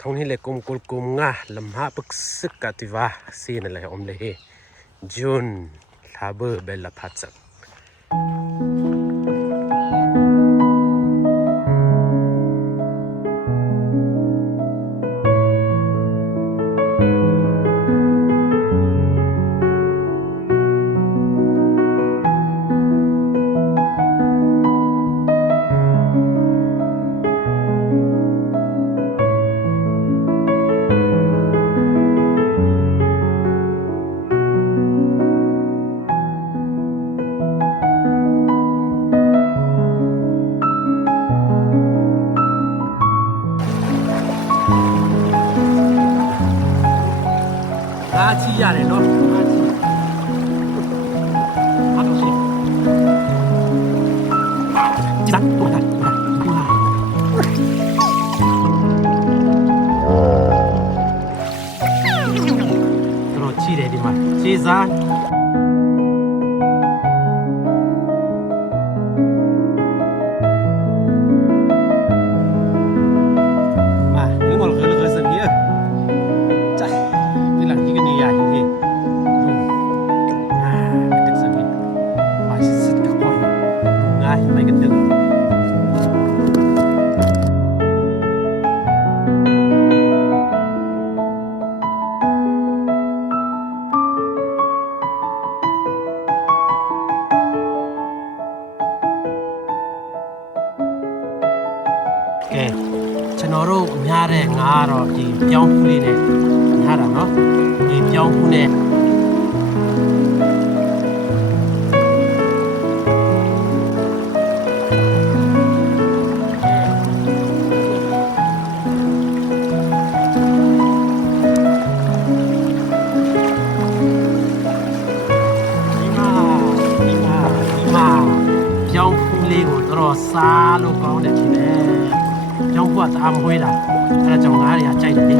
thông hi le kum nga lam ha bak sik ka tiva sin le om le he June thaber bella phatsak chiရတယ်နော်အားတော့ရှိကြည့်တော့တာတော့ချီတယ်ဒီမှာခြေစားကျွန်တော်တို့များတဲ့ငါကတော့ဒီပြောင်းဖူးလေးနဲ့ထားတာเนาะဒီပြောင်းဖူးနဲ့ပြောင်းဖူးလေးကိုတော့စားလို့ကောင်းတယ်ထင်တယ်ကျောင်းကတအားမွေးတာအဲဒါကြောင့်ငါးတွေကကြိုက်တယ်လေ